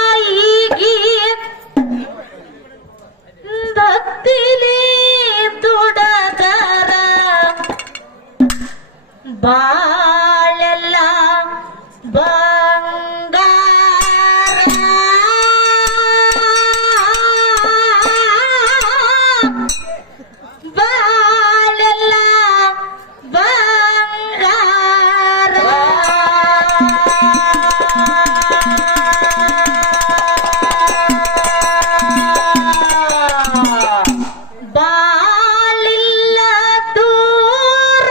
ಜಲಮತ್ತಾಯಿಗೆ ಭಕ್ತಿಲಿ ದುಡದರ ಬಾಳೆಲ್ಲ ಬಂಗಾರ ಬಾಳೆಲ್ಲ ಬಂಗಾರ ಬಾಳಿಲ್ಲ ದೂರ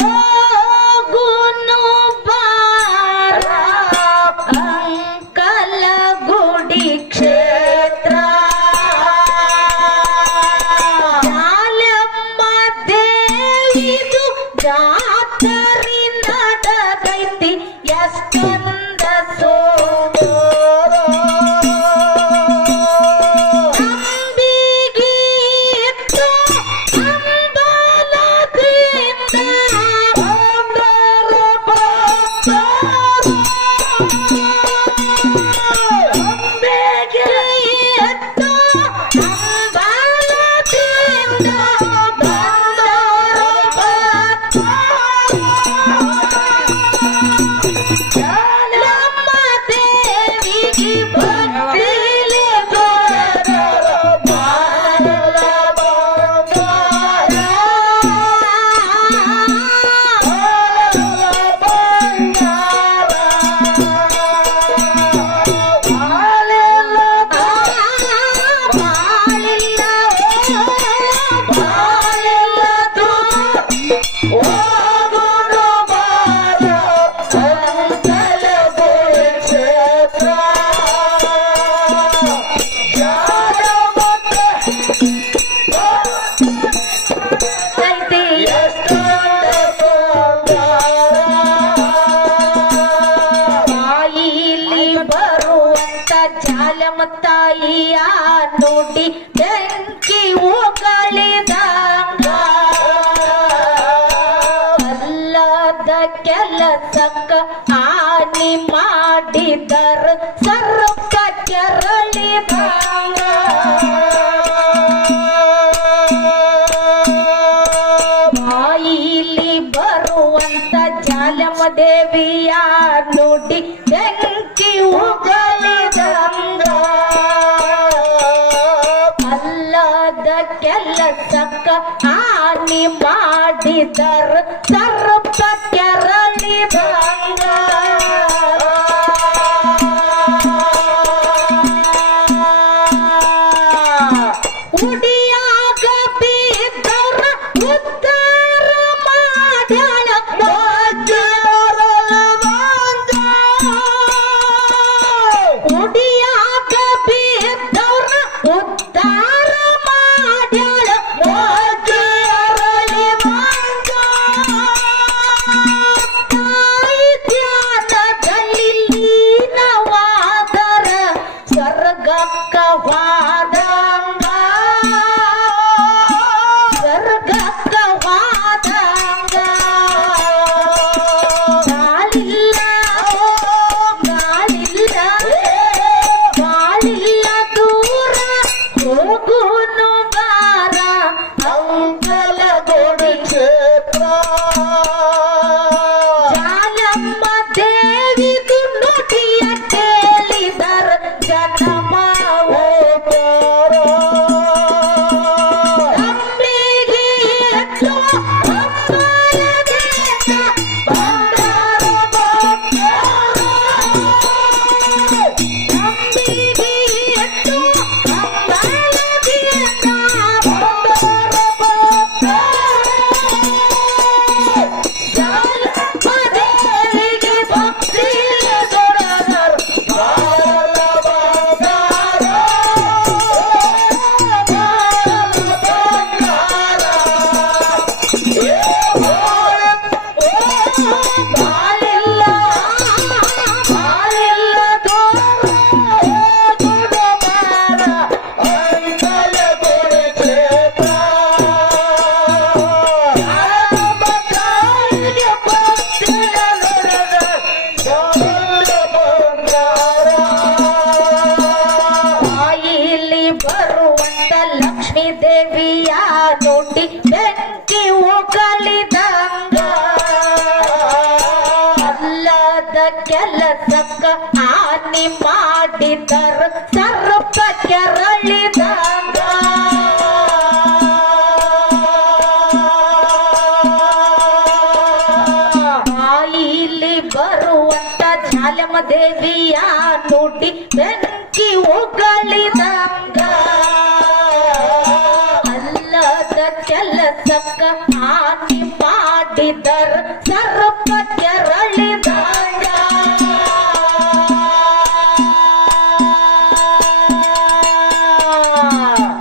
ಹೋಗುನು ಬಾರ ಅಂಕಲಗುಡಿ ಕ್ಷೇತ್ರ ಜಾಲಮ್ಮ ದೇವಿದು ಜಾತ್ರಿ ನಡೆದೈತಿ ಎಷ್ಟೊಂದ ಸೋದರ ಅಂಬಿಗಿತ್ತು ಅಂಬಲದಿಂದ ಅಂಬರ ಭಕ್ತರು ಅಂಬಿಗಿತ್ತು ಅಂಬಲದಿಂದ ಬಂದರ ಭಕ್ತರು ಜಾಲಮ್ಮ ದೇವಿಗೆ ಭಕ್ತಿಲಿ ದುಡದರ ಬಾಳೆಲ್ಲ ಬಂಗಾರ ಬಾಯಿಲಿ ಬರುವಂತ ಜಾಲಮತ್ತಾಯಿಯ ನುಡಿ ಬೆಂಕಿ ಉಗಳಿದಂಗ ಅಲ್ಲದ ಕೆಲಸಕ್ಕ ಹಾನಿ ಮಾಡಿದರ ಸರ್ಪ ಕೆರಳಿದಂಗ ಬಾಯಿಲಿ ಬರುವಂತ ಜಾಲಮ್ಮ ದೇವಿಯ ನುಡಿ ಬೆಂಕಿ ಉಗಳಿದಂಗ ಅಲ್ಲದ ಕೆಲಸಕ್ಕ ಹಾನಿ ಮಾಡಿದರ ಸರ್ಪ ಕೆರಳಿದಂಗ ಉಡಿಯಾಗ ಬಿದ್ದವ್ರ ಉದ್ಧಾರ ಮಾಡ್ಯಾಳ ಉಡಿಯಾಗ ಬಿದ್ದವ್ರ ಉದ್ಧಾರ ಮಾಡ್ಯಾಳ ಮೋಜಿ ಅರಳಿ ಮಂಜ ಹಾನಿ ಮಾಡಿದರ ಸರ್ಪ ಕೆರಳಿದಾಗ ಬಾಯಿಲಿ ಬರುವಂತ ಚಾಲಮ ದೇವಿಯ ನುಡಿ ಬೆಂಕಿ ಉಗಳಿದಂಗ ಅಲ್ಲದ ಕೆಲಸಕ್ಕ ಹಾನಿ ಮಾಡಿದರ ಸರ್ಪ ಕೆರಳಿದಾಗ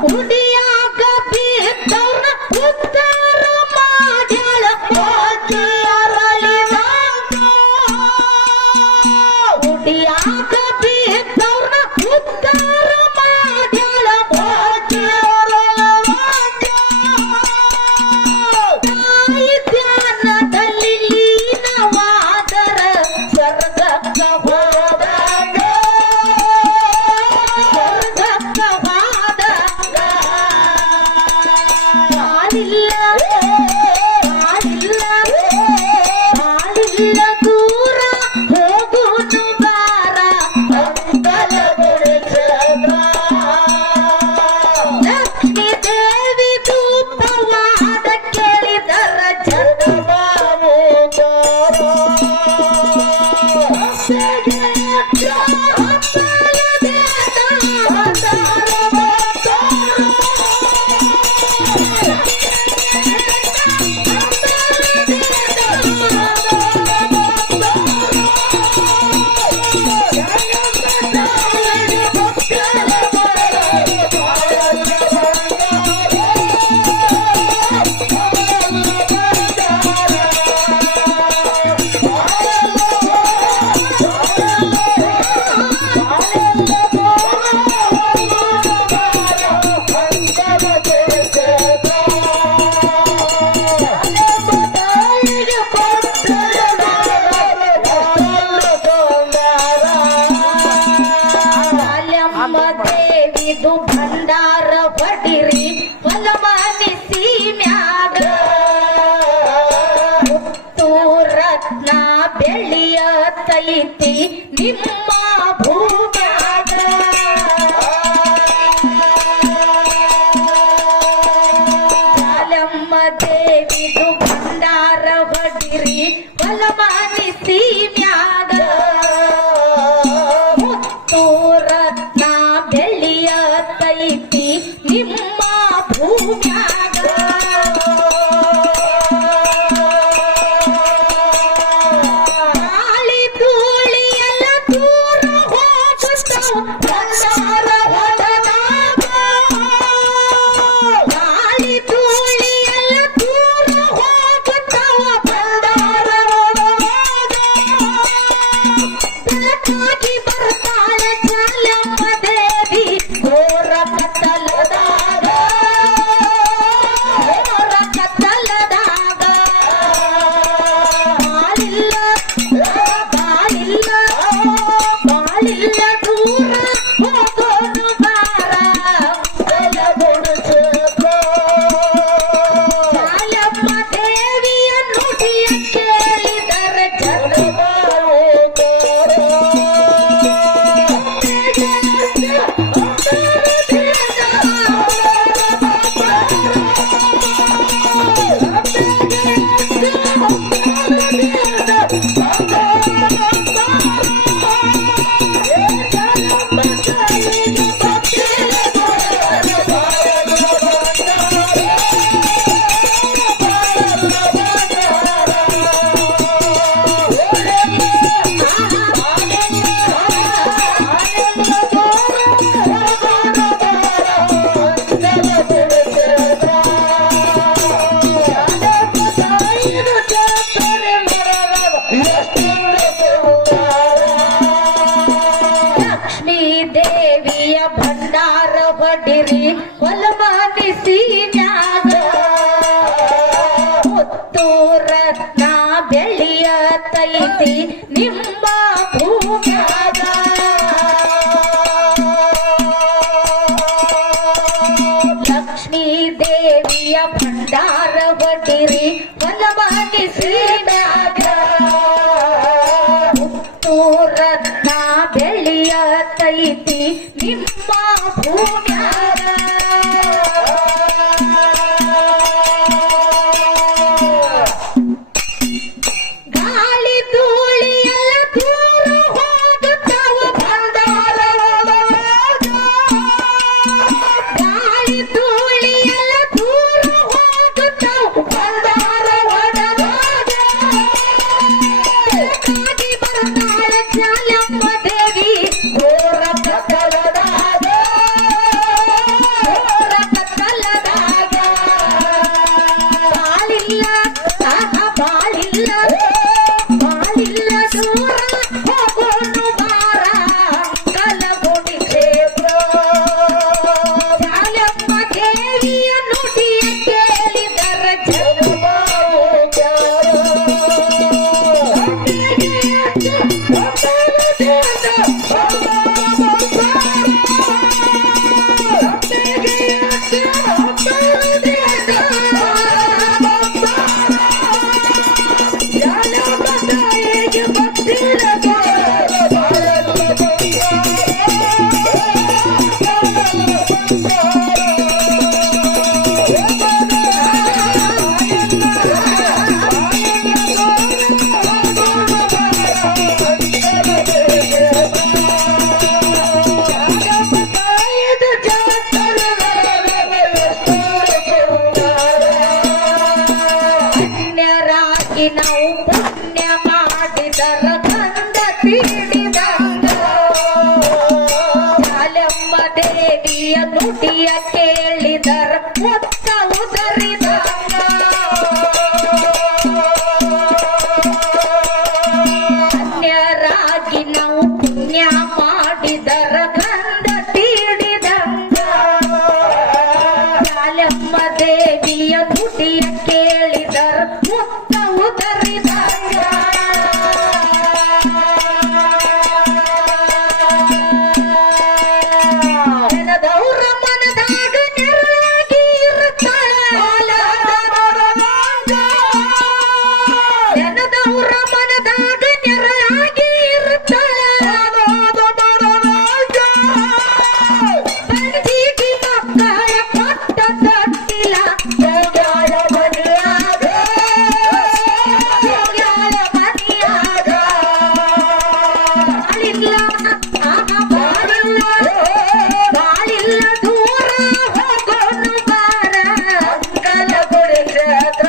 ಉಡಿಯಾಗ ಬಿದ್ದವ್ರ ಉದ್ಧಾರ ಮಾಡ್ಯಾಳ ಮೋದಿ ಅರಳಿದಾಗ ಉಡಿಯಾಗ ಬಿದ್ದವ್ರ ಉದ್ಧಾರ ಮಾಡ್ಯಾಳ ಮೋದಿ ಅರಳಿದಾಗ ತಾಯಿ ಧ್ಯಾನದಲ್ಲಿ ಲೀನವಾದರ ಸ್ವರ್ಗಕ್ಕ ಹೋದಾಗ ಸ್ವರ್ಗಕ್ಕ ಹೋದಾಗ ಹಾಲಿಲ್ಲ ಹಾಲಿಲ್ಲ ಹಾಲಿಲ್ಲ ದೂರ ಹೋಗುವುದು ಬಾರ ಅಂಕಲಗೊಳಿಸದ ಲಕ್ಷ್ಮೀ ದೇವಿ ಧೂಪವಾದ ಕೇಳಿದರ ದೇವಿದು ಭಂಡಾರ ಹೊಡಿರಿ ಹೊಲಮಾನಿಸಿ ಮ್ಯಾಗ ಮುತ್ತು ರತ್ನ ಬೆಳ್ಳಿಯ ತೈತಿ ನಿಮ್ಮ ಭೂಮ್ಯಾಗ ಜಾಲಮ್ಮ ದೇವಿದು ಭಂಡಾರ ಹೊಡಿರಿ ಹೊಲಮಾನಿಸಿ ಮ್ಯಾಗ ಮುತ್ತು ರತ್ನ ಬೆಳ್ಳಿಯ ತೈತಿ ನಿಮ್ಮ ಭೂಮ್ಯಾಗ ಗಾಳಿ ಧೂಳಿ ಎಲ್ಲ ದೂರ ಹೋಗುತ್ತಾವ ಭಂಡಾರ ಹೊಲದಾಗ ಗಾಳಿ ಧೂಳಿ ಎಲ್ಲ ದೂರ ಹೋಗುತ್ತಾವ ಭಂಡಾರ ಹೊಲದಾಗ ಬೆಳಕಾಗಿ ಬರ್ತಾಳ ಜಾಲಮ್ಮ ದೇವಿ ಘೋರ ಕತ್ತಲದಾಗ ಘೋರ ಕತ್ತಲದಾಗ ಬಾಳಿಲ್ಲ ಬಾಳಿಲ್ಲ ಬಾಳಿಲ್ಲ ದೂರ ಹೋಗೋನು ಬಾರ ಜಾಲಮ್ಮ ದೇವಿಯ ನುಡಿಯ ಕೇಳಿದರೆ ಲಕ್ಷ್ಮೀ ದೇವಿಯ ಭಂಡಾರ ಹೊಡಿರಿ ಹೊಲಮಾನಿಸಿ ಮ್ಯಾಗ ಮುತ್ತು ರತ್ನ ಬೆಳ್ಳಿಯ ತೈತಿ ನಿಮ್ಮ ಭೂಮ್ಯಾಗ ಲಕ್ಷ್ಮೀ ದೇವಿಯ ಭಂಡಾರ ಹೊಡಿರಿ ಹೊಲಮಾನಿಸಿ ಮ್ಯಾಗ ಮುತ್ತು ರತ್ನ ಬೆಳ್ಳಿ ಬೆಳೆಯತೈತಿ ನಿಮ್ಮ ಭೂಮ್ಯಾಗ ಗಾಳಿ ಧೂಳಿ ಎಲ್ಲ ದೂರ ಹೋಗುತ್ತಾವ ಬಂದಾರೊಳಗ ಗಾಳಿ ಧೂಳಿ ಎಲ್ಲ ದೂರ ಹೋಗುತ್ತಾವ ಬಂದಾರೊಳಗ ಬೆಳಕಾಗಿ ಬರ್ತಾಳ ಚಾಲಮ್ಮ ದೇವಿ ಘೋರ ಕತ್ತಲದಾಗ ಘೋರ ಕತ್ತಲದಾಗ ಬಾಳಿಲ್ಲ ಬಾಳಿಲ್ಲ ಬಾಳಿಲ್ಲ ದೂರ ಹೋಗೋನು ಬಾರ ಕಲಗೋಡಿ ಕ್ಷೇತ್ರ ಚಾಲಮ್ಮ ದೇವಿಯ ನುಡಿಯ ಕೇಳಿದರ ಅನ್ಯರಾಗಿ ನಾವು ಪುಣ್ಯ ಮಾಡಿದರ ಗಂಧ ತೀಡಿದಂಗ ಚಾಲಮ್ಮ ದೇವಿಯ ನುಡಿಯ ಕೇಳಿದರ ಮುತ್ತ ಉದರಿದಂಗ ಅನ್ಯರಾಗಿ ನಾವು ಪುಣ್ಯ ಮಾಡಿದರ ಗಂಧ ತೀಡಿದಂಗ ಚಾಲಮ್ಮ ದೇವಿಯ ನುಡಿಯ ಕೇಳಿದರ ಮುತ್ತ ಉದರಿದಂಗ ನೆನದವ್ರ ಮನದಾಗ ನೆರಳಾಗಿ ಇರುತ್ತಾಳ ನೆನದವ್ರ ಮನದಾಗ ನೆರಳಾಗಿ ಇರುತ್ತಾಳ ಬಂಜಿಗೆ ಮಕ್ಕಳ ಕೊಟ್ಟ ತಟ್ಟಿಲ ಹೋಗ್ಯಾಳ ಮನೆಯಾಗ ಹೋಗ್ಯಾಳ ಮನೆಯಾಗ ಬಾಳಿಲ್ಲ ಬಾಳಿಲ್ಲ ಬಾಳಿಲ್ಲ ದೂರ ಹೋಗೋನು ಬಾರ ಅಂಗಲಗುಡಿ ಕ್ಷೇತ್ರ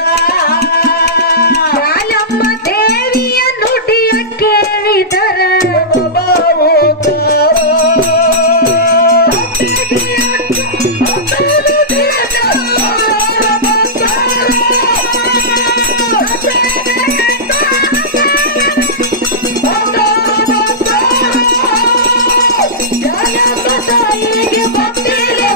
ಚಾಲಮ್ಮ ದೇವಿಯ ನುಡಿಯ ಕೇಳಿದರ ತಾಯಿಗೆ ಭಕ್ತಿಗೆ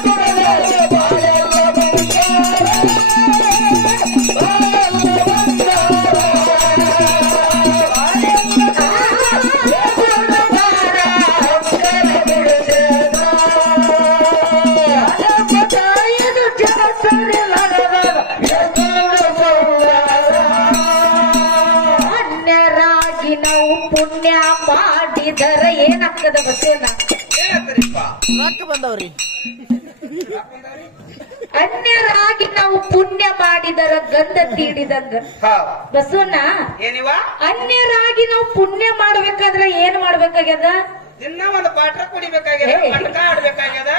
ಅನ್ಯರಾಗಿ ನಾವು ಪುಣ್ಯ ಮಾಡಿದರ ಏನಾಗ್ತದ ಬಸವಣ್ಣ ರೊಕ್ಕ ಬಂದವ್ರಿ ಅನ್ಯರಾಗಿ ನಾವು ಪುಣ್ಯ ಮಾಡಿದರ ಗಂಧ ತೀಡಿದಂಗ ಬಸವಣ್ಣ ಏನಿವ ಅನ್ಯರಾಗಿ ನಾವು ಪುಣ್ಯ ಮಾಡ್ಬೇಕಾದ್ರ ಏನ್ ಮಾಡ್ಬೇಕಾಗ್ಯದ ದಿನ ಒಂದು ಪಾಠ ಕುಡಿಬೇಕಾಗ್ಯದ ಪಟಕ ಆಡ್ಬೇಕಾಗ್ಯದ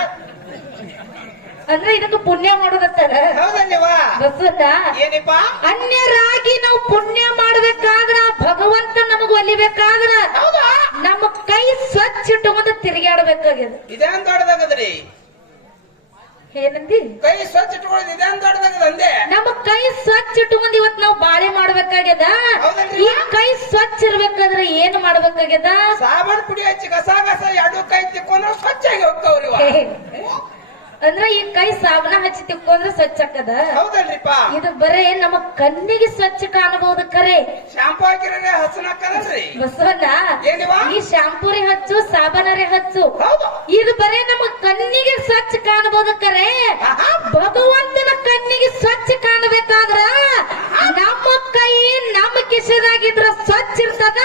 ಅಂದ್ರೆ ಇದಕ್ಕೆ ಪುಣ್ಯ ಮಾಡೋದತ್ತಾರ ಹೌದಲ್ವಾ ಬಸವಣ್ಣ ಏನಿಪ್ಪ ಅನ್ಯರಾಗಿ ನಾವು ಪುಣ್ಯ ಮಾಡ್ಬೇಕಾದ್ರ ಭಗವಂತ ನಮಗ್ ಒಲಿಬೇಕಾದ್ರ ಹೌದಾ ನಮ್ಮ ಕೈ ಸ್ವಚ್ಛ ಇಟ್ಟುಕೊಂಡು ತಿರುಗಾಡ್ಬೇಕಾಗ್ಯದ ಇದೇನ್ ದೊಡ್ಡದಾಗದ್ರಿ ಏನಂದಿ ಕೈ ಸ್ವಚ್ಛ ಇಟ್ಕೊಳ್ಳೋದು ಇದೇನ್ ದೊಡ್ಡದಾಗದ ಅಂದೆ ನಮ್ಮ ಕೈ ಸ್ವಚ್ಛ ಇಟ್ಟುಕೊಂಡು ಇವತ್ ನಾವು ಬಾಳೆ ಮಾಡ್ಬೇಕಾಗ್ಯದ ಹೌದಲ್ರಿ? ಈ ಕೈ ಸ್ವಚ್ಛ ಇರ್ಬೇಕಾದ್ರೆ ಏನ್ ಮಾಡ್ಬೇಕಾಗ್ಯದ ಸಾಬಾನ್ ಪುಡಿ ಹಚ್ಚಿ ಗಸ ಎರಡು ಕೈ ತಿಕ್ಕೊಂಡ್ರೆ ಸ್ವಚ್ಛ ಆಗಿ ಹೋಗ್ತಾವ್ರಿ ಅಂದ್ರೆ ಈ ಕೈ ಸಾಬನ ಹಚ್ಚಿ ತಿಕ್ಕೊಂಡ್ರೆ ಸ್ವಚ್ಛ ಆಕದ ಹೌದಲ್ರಿಪ್ಪ ಇದು ಬರೇ ನಮ್ಮ ಕಣ್ಣಿಗೆ ಸ್ವಚ್ಛ ಕಾಣಬಹುದು ಖರೆ ಶಾಂಪು ಹಾಕಿದ್ರೆ ಹಸನಾಕಲ್ರಿ ಬಸವಣ್ಣ ಏನಿವ ಈ ಶಾಂಪೂರಿ ಹಚ್ಚು ಸಾಬನರಿ ಹಚ್ಚು ಹೌದು ಇದು ಬರೇ ನಮ್ಮ ಕಣ್ಣಿಗೆ ಸ್ವಚ್ಛ ಕಾಣಬಹುದು ಖರೆ ಭಗವಂತನ ಕಣ್ಣಿಗೆ ಸ್ವಚ್ಛ ಕಾಣಬೇಕಾದ್ರ ನಮ್ಮ ಕೈ ನಮ್ಮ ಕಿಶೆದಾಗಿದ್ರ ಸ್ವಚ್ಛ ಇರ್ತದ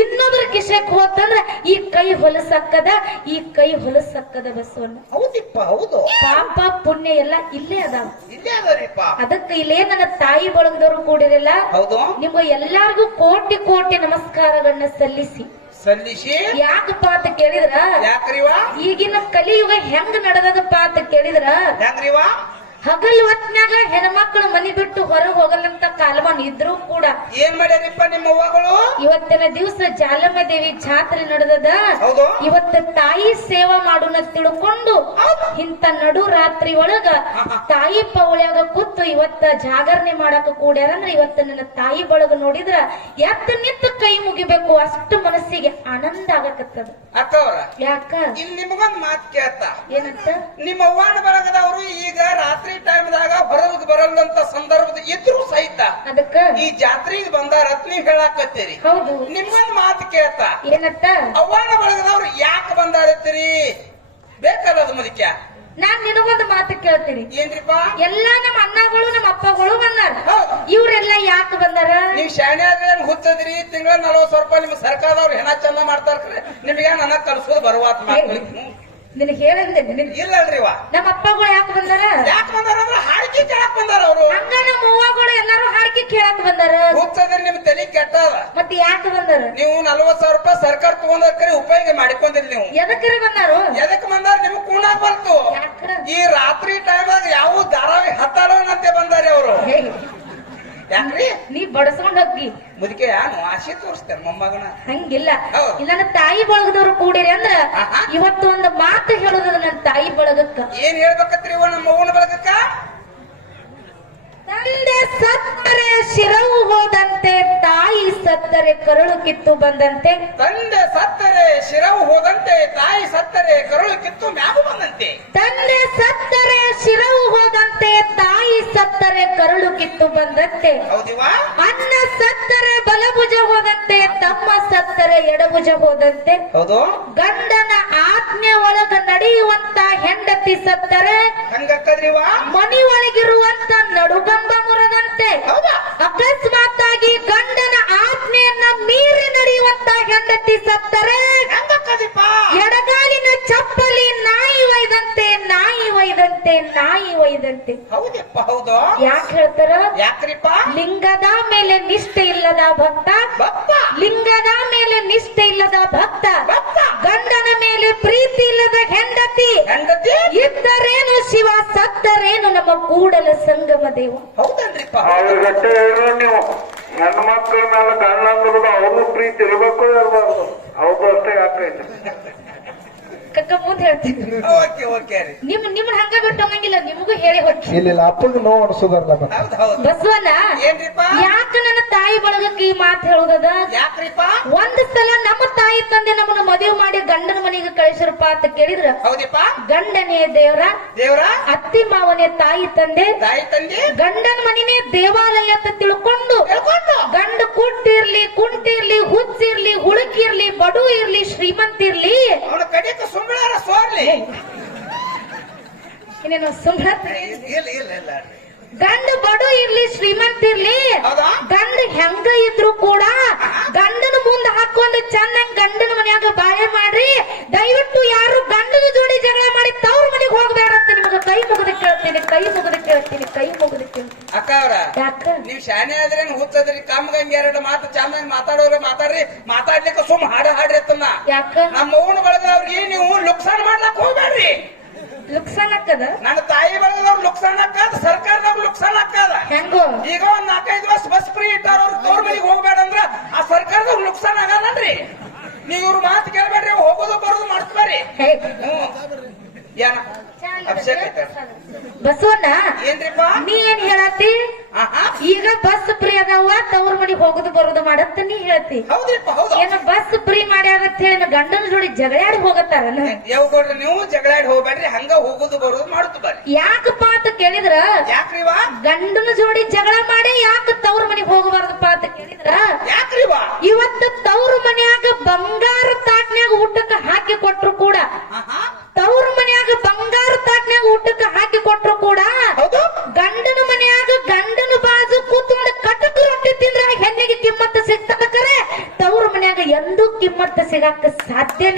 ಇನ್ನೊಬ್ರ ಕಿಶೆಕ್ ಹೋತಂದ್ರ ಈ ಕೈ ಹೊಲಸಕ್ಕದ ಈ ಕೈ ಹೊಲಸಕ್ಕದ ಬಸವಣ್ಣ. ಹೌದಿಪ್ಪ ಹೌದು. ಪಾಪ ಪುಣ್ಯ ಎಲ್ಲ ಇಲ್ಲೇ ಅದಾವ. ಇಲ್ಲೇ ಅದರಿಪ್ಪ. ಅದಕ್ಕೆ ಇಲ್ಲೇ ನನ್ನ ತಾಯಿ ಬಳಗದವರು ಕೂಡಿರಲ್ಲ. ಹೌದು. ನಿಮ್ಗೆ ಎಲ್ಲಾರ್ಗು ಕೋಟಿ ಕೋಟಿ ನಮಸ್ಕಾರಗಳನ್ನ ಸಲ್ಲಿಸಿ ಸಲ್ಲಿಸಿ. ಯಾಕಪ್ಪ ಅಂತ ಕೇಳಿದ್ರ, ಯಾಕ್ರಿವ? ಈಗಿನ ಕಲಿಯುಗ ಹೆಂಗ್ ನಡೆದದಪ್ಪ ಅಂತ ಕೇಳಿದ್ರ, ಹೆಂಗ್ರಿವ? ಹಗಲ್ ಹೊತ್ನ್ಯಾಗ ಹೆಣ್ಮಕ್ಳು ಮನಿ ಬಿಟ್ಟು ಹೊರಗೆ ಹೋಗಲ್ಲಂತ ಕಾಲಮಾನ ಇದ್ರು ಕೂಡ ಏನ್ ಮಾಡ್ಯಾರಿಪ್ಪ ನಿಮ್ಮ ಅವ್ವಗಳು? ಇವತ್ತಿನ ದಿವಸ ಜಾಲಮ್ಮ ದೇವಿ ಜಾತ್ರೆ ನಡೆದದ. ಹೌದು. ಇವತ್ತ ತಾಯಿ ಸೇವಾ ಮಾಡೋಣ ತಿಳ್ಕೊಂಡು ಇಂತ ನಡು ರಾತ್ರಿ ಒಳಗ ತಾಯಿ ಪವಳ್ಯಾಗ ಕೂತು ಇವತ್ತ ಜಾಗರಣೆ ಮಾಡಾಕ ಕೂಡ್ಯಾರಂದ್ರ ಇವತ್ತ ನನ್ನ ತಾಯಿ ಬಳಗ ನೋಡಿದ್ರ ಎತ್ತ ನಿತ್ತ ಕೈ ಮುಗಿಬೇಕು, ಅಷ್ಟು ಮನಸ್ಸಿಗೆ ಆನಂದ ಆಗಕತ್ತದ. ಅಕ್ಕವ್ರ ಯಾಕ ಇಲ್ಲಿ ನಿಮಗೊಂದ್ ಮಾತು ಕೇಳ್ತ. ಏನಂತ? ನಿಮ್ಮ ಅವ್ವಾನ ಬಳಗದವರು ಈಗ ರಾತ್ರಿ ಟೈಮ್ದಾಗ ಹೊರಗೆ ಬರಲ್ಲಂತ ಸಂದರ್ಭದ ಇದ್ರು ಸಹಿತ ಅದಕ್ಕ ಈ ಜಾತ್ರೆಗೆ ಬಂದಾರತ್ ನೀವ್ ಹೇಳಾಕತ್ತೀರಿ. ಹೌದು. ನಿಮ್ಗೊಂದ್ ಮಾತು ಕೇಳ್ತ. ಏನಂತ? ಅವ್ವಾನ ಬಳಗದವ್ರು ಯಾಕೆ ಬಂದಾರತ್ತೀರಿ? ಬೇಕಲ್ಲ ಅದು ಮುದಿಕ್ಯ. ನಾನ್ ನಿನಗೊಂದು ಮಾತು ಕೇಳ್ತೀನಿ. ಏನ್ರಿಪ್ಪ? ಎಲ್ಲಾ ನಮ್ಮ ಅಣ್ಣಗಳು ನಮ್ಮ ಅಪ್ಪಗಳು ಬಂದಾರ. ಹೌದು. ಇವ್ರೆಲ್ಲ ಯಾಕೆ ಬಂದಾರ? ನೀವ್ ಶಾಣೆ ಆದ್ರೆ ಹುಚ್ಚದ್ರಿ. ತಿಂಗಳ 40,000 ರೂಪಾಯಿ ನಿಮ್ ಸರ್ಕಾರದವ್ರು ಹೆಣ ಚಂದ ಮಾಡ್ತಾರ. ನಿಮ್ಗೆ ನನಗ್ ಕಲ್ಸೋದು ಬರುವಾತ್ ಮಕ್ಕಳಿಗೆ. ನಿನಗೆ ಹೇಳಂದೆ ಇಲ್ಲಲ್ರಿವ. ನಮ್ಮ ಅಪ್ಪಗಳು ಯಾಕೆ ಬಂದಾರ? ಯಾಕೆ ಬಂದಾರ ಅಂದ್ರೆ ಹಾಡಿಕೆ ಕೇಳಕ್ ಬಂದಾರ ಅವರು. ಹಂಗ ನಮ್ಮ ಅವ್ವಗಳು ಎಲ್ಲಾರು ಹಾಡಿಕೆ ಕೇಳಕ್ ಬಂದಾರ. ಹುಚ್ಚದ್ರಿ ನಿಮ್ ತಲೆ ಕೆಟ್ಟದ. ಮತ್ತೆ ಯಾಕೆ ಬಂದಾರ? ನೀವು 40,000 ರೂಪಾಯಿ ಸರ್ಕಾರ ತಗೊಂಡ್ರಿ ಉಪಯೋಗ ಮಾಡಿಕೊಂಡಿರಿ. ನೀವು ಎದಕ್ಕರ ಬಂದಾರು? ಎದಕ್ ಬಂದಾರ? ನಿಮ್ಗೆ ಕೂಣಾಗ ಬಂತು. ಯಾಕ? ಈ ರಾತ್ರಿ ಟೈಮ್ದಾಗ ಯಾವ ಧಾರಾವಿ ಹತ್ತಾಡೋನಂತೆ ಬಂದಾರೆ ಅವರು. ಯಾಕ್ರಿ? ನೀ ಬಡಸ್ಕೊಂಡ್ ಹೋಗಿ ಮುದಿಕೆ ನಾನು ಆಸೆ ತೋರಿಸ್ತೇನೆ ಮೊಮ್ಮಗನ. ಹಂಗಿಲ್ಲ. ಹೌದು. ಇಲ್ಲ ನನ್ನ ತಾಯಿ ಬಳಗದವ್ರು ಕೂಡಿರಿ ಅಂದ್ರ ಆಹಾ. ಇವತ್ತು ಒಂದು ಮಾತು ಹೇಳುದ ನನ್ನ ತಾಯಿ ಬಳಗಕ್ಕ. ಏನ್ ಹೇಳ್ಬೇಕತ್ರಿ ಇವ ನಮ್ಮ ಅವ್ವನ ಬಳಗಕ್ಕ? ತಂದೆ ಸತ್ತರೆ ಶಿರವು ಹೋದಂತೆ, ತಾಯಿ ಸತ್ತರೆ ಕರುಳು ಕಿತ್ತು ಬಂದಂತೆ. ತಂದೆ ಸತ್ತರೆ ಶಿರವು ಹೋದಂತೆ, ತಾಯಿ ಸತ್ತರೆ ಕರುಳು ಕಿತ್ತು ಮ್ಯಾಗು ಬಂದಂತೆ. ತಂದೆ ಸತ್ತರೆ ಶಿರವು ಹೋದಂತೆ, ತಾಯಿ ಸತ್ತರೆ ಕರುಳು ಕಿತ್ತು ಬಂದಂತೆ. ಹೌದಿವಾ? ಅನ್ನ ಸತ್ತರೆ ಬಲಭುಜ ಹೋದಂತೆ, ತಮ್ಮ ಸತ್ತರೆ ಎಡಭುಜ ಹೋದಂತೆ. ಹೌದು. ಗಂಡನ ಆಜ್ಞೆ ಒಳಗ ನಡೆಯುವಂತ ಹೆಂಡತಿ ಸತ್ತರೆ ಹಂಗಕ್ಕದ್ರಿವಾ? ಮನಿ ಒಳಗಿರುವಂತ ನಡುಗಂಬ ಮುರದಂತೆ. ಹೌದಾ? ಅಕಸ್ಮಾತ್ ಆಗಿ ಗಂಡನ ಆಜ್ಞೆಯನ್ನ ಮೀರಿ ನಡೆಯುವಂತ ಹೆಂಡತಿ ಸತ್ತರೆ ಹೆಂಗಕ್ಕದಿಪ್ಪ? ಎಡಗಾಲಿನ ಚಪ್ಪಲಿ ನಾಯಿ ಒಯ್ದಂತೆ, ನಾಯಿ ಒಯ್ದಂತೆ, ನಾಯಿ ಒಯ್ದಂತೆ. ಹೌದಪ್ಪ ಹೌದು. ಯಾಕೆ ಹೇಳ್ತಾರ? ಯಾಕ್ರಿಪ್ಪ? ಲಿಂಗದ ಮೇಲೆ ನಿಷ್ಠೆ ಇಲ್ಲದ ಭಕ್ತ, ಭಕ್ತ. ಲಿಂಗದ ಮೇಲೆ ನಿಷ್ಠೆ ಇಲ್ಲದ ಭಕ್ತ, ಭಕ್ತ. ಗಂಡನ ಮೇಲೆ ಪ್ರೀತಿ ಇಲ್ಲದ ಹೆಂಡತಿ ಹೆಂಡತಿ ಇದ್ದರೇನು ಶಿವ, ಸತ್ತರೇನು ನಮ್ಮ ಕೂಡಲ ಸಂಗಮ ದೇವ. ಹೌದನ್ರಿಪ್ಪ? ಗಟ್ಟೆ ಹೇಳ್ರಿ ನೀವು. ಹೆಣ್ಣು ಮಕ್ಕಳ ಮೇಲೆ ಗಂಡ ಅಂದ್ರದು ಅವ್ರಿಗೂ ಪ್ರೀತಿ ಇರ್ಬೇಕು ಇರಬಾರ್ದು. ಅವ್ರದ್ದು ಅಷ್ಟೇ ಯಾಕೈತೆ. ಕಕ್ಕ ಮುಂದೆ ಹೇಳ್ತೀನಿ. ಓಕೆ ಓಕೆ ರೀ. ನಿಮ್ಮನ್ನ ಹಂಗ ಬಿಟ್ಟು ಹೋಗಂಗಿಲ್ಲ, ನಿಮಗೂ ಹೇಳಿ ಹೋಗಿ. ಇಲ್ಲ ಅಪ್ಪಗೆ ನೋವು ಅನ್ಸೋದಲ್ಲ. ಹೌದು ಹೌದು. ಬಸವಣ್ಣ ಏನ್ರಿಪ್ಪ? ಯಾಕ ನನ್ನ ತಾಯಿ ಬಳಗಕ್ಕೆ ಈ ಮಾತು ಹೇಳುದದ? ಯಾಕ್ರಿಪ್ಪ? ಒಂದ್ ಸಲ ನಮ್ಮ ತಾಯಿ ತಂದೆ ನಮ್ಮನ್ನ ಮದುವೆ ಮಾಡಿ ಗಂಡನ ಮನೆಗೆ ಕಳಿಸಿರಪ್ಪ ಅಂತ ಕೇಳಿದ್ರ, ಹೌದಿಪ್ಪ? ಗಂಡನೇ ದೇವ್ರ, ದೇವ್ರ, ಅತ್ತಿ ಮಾವನೇ ತಾಯಿ ತಂದೆ, ತಾಯಿ ತಂದೆ, ಗಂಡನ ಮನಿನೇ ದೇವಾಲಯ ಅಂತ ತಿಳ್ಕೊಂಡು ಹೇಳ್ಕೊಂಡು ಗಂಡ ಕುಟ್ಟಿರ್ಲಿ, ಕುಂಟಿರ್ಲಿ, ಹುಚ್ಚಿರ್ಲಿ, ಹುಡುಕಿರ್ಲಿ, ಬಡು ಇರ್ಲಿ, ಶ್ರೀಮಂತ ಇರ್ಲಿ, ಅವನ ಕಡೆಕ ಸುಂಬಳಾರ ಸೋರ್ಲಿ. ಇನ್ನೇನು ಸುಮ್ಮನೆ ಇಲ್ಲ ಇಲ್ಲ ಇಲ್ಲ. ಗಂಡ ಬಡು ಇರ್ಲಿ, ಶ್ರೀಮಂತ ಇರ್ಲಿ, ಹೌದಾ? ಗಂಡ ಹೆಂಗ ಇದ್ರು ಕೂಡ ಗಂಡನ ಮುಂದ ಹಾಕೊಂಡು ಚೆನ್ನಾಗಿ ಗಂಡನ ಮನ್ಯಾಗ ಬಾಳೆ ಮಾಡ್ರಿ. ದಯವಿಟ್ಟು ಯಾರು ಗಂಡನ ಜೋಡಿ ಜಗಳ ಮಾಡಿ ತವ್ರ ಮನೆಗೆ ಹೋಗ್ಬೇಡಂತ ನಿಮ್ಗೆ ಕೈ ಮುಗಿದ ಕೇಳ್ತೀನಿ, ಕೈ ಮುಗಿದ ಕೇಳ್ತೀನಿ, ಕೈ ಮುಗಿದ ಕೇಳ್ತೀನಿ. ಅಕ್ಕ ಅವ್ರ, ಯಾಕ? ನೀವ್ ಶಾನೆ ಆದ್ರೆ ಹುಚ್ಚದ್ರಿ. ಕಮ್ಗಂಗೆ 2 ಮಾತು ಚೆನ್ನಾಗಿ ಮಾತಾಡೋರು ಮಾತಾಡ್ರಿ. ಮಾತಾಡ್ಲಿಕ್ಕೆ ಸುಮ್ ಹಾಡ್ರಿ ಅತ್ತನ್ನ. ಯಾಕ? ನಮ್ಮ ಅವ್ವನ ಬಳಗದವ್ರಿಗೆ ನೀವು ಲುಕ್ಸಾನ್ ಮಾಡ್ಲಕ್ ಹೋಗ್ಬೇಡ್ರಿ. ಲುಕ್ಸಾನ್ ಹಾಕದ? ನನ್ನ ತಾಯಿ ಬಳಗದವ್ರು ಲುಕ್ಸಾನ್ ಹಾಕದ, ಸರ್ಕಾರದವ್ರು ಲುಕ್ಸಾನ್ ಹಾಕದ. ಹೆಂಗೋ? ಈಗ ಒಂದ್ 4-5 ವರ್ಷ ಬಸ್ ಫ್ರೀ ಇಟ್ಟಾರ. ಅವ್ರ ತವ್ರ ಮನೆಗೆ ಹೋಗ್ಬೇಡಂದ್ರ ಆ ಸರ್ಕಾರದವ್ರು ಲುಕ್ಸಾನ್ ಆಗಲ್ಲನ್ರಿ. ನೀವ್ ಇವ್ರ ಮಾತು ಕೇಳ್ಬೇಡ್ರಿ. ಹೋಗೋದು ಬರೋದು ಮಾಡ್ಕೊಬೇಡ್ರಿ. ಹೇ, ಏನ ಅಭಿಷೇಕ ಐತೆ? ಬಸವಣ್ಣ ಏನ್ರಿಪ್ಪ? ನೀ ಏನ್ ಹೇಳತ್ತಿ? ಆಹಾ. ಈಗ ಬಸ್ ಫ್ರೀ ಅದಾವ, ತವ್ರ ಮನಿಗ್ ಹೋಗುದು ಬರೋದು ಮಾಡತ್ತ ನೀ ಹೇಳ್ತಿ. ಹೌದ್ರಿಪ್ಪ ಹೌದು. ಏನ ಬಸ್ ಫ್ರೀ ಮಾಡ್ಯಾರತ್ತ ಹೇಳಿ ಗಂಡನ ಜೋಡಿ ಜಗಳಾಡಿ ಹೋಗತ್ತಾರಲ್ಲ? ಯಾವ್ಕೊಡ್ರಿ ನೀವು ಜಗಳಾಡಿ ಹೋಗ್ಬೇಡ್ರಿ. ಹಂಗ ಹೋಗುದು ಬರೋದು ಮಾಡುತ್ತ ಬರ್ರಿ. ಯಾಕಪ್ಪ ಅಂತ ಕೇಳಿದ್ರ, ಯಾಕ್ರಿವಾ? ಗಂಡನ ಜೋಡಿ ಜಗಳ ಮಾಡಿ ಯಾಕ ತವ್ರ ಮನಿಗ್ ಹೋಗಬಾರ್ದಪ್ಪ ಅಂತ ಕೇಳಿದ್ರ, ಯಾಕ್ರಿವಾ? ಇವತ್ತು ತವ್ರ ಮನ್ಯಾಗ ಬಂಗಾರ ತಾಟ್ನ್ಯಾಗ ಊಟಕ್ಕೆ ಹಾಕಿ ಕೊಟ್ರು ಕೂಡ, ಆಹಾ. ತವ್ರ ಮನ್ಯಾಗ ಬಂಗಾರ ತಾಟ್ನ್ಯಾಗ ಊಟಕ್ಕೆ ಹಾಕಿ ಕೊಟ್ರು ಕೂಡ, ಹೌದು. ಗಂಡನ ಮನ್ಯಾಗ ಗಂಡನ ಬಾಜು ಕೂತ್ಕೊಂಡು ಕಟಕ ರೊಟ್ಟಿ ತಿಂದ್ರ ಹೆಣ್ಣಿಗೆ ಕಿಮ್ಮತ್ತ ಸಿಗ್ತದ ಕರೆ, ತವ್ರ ಮನ್ಯಾಗ ಎಂದೂ ಕಿಮ್ಮತ್ತ ಸಿಗಾಕ ಸಾಧ್ಯ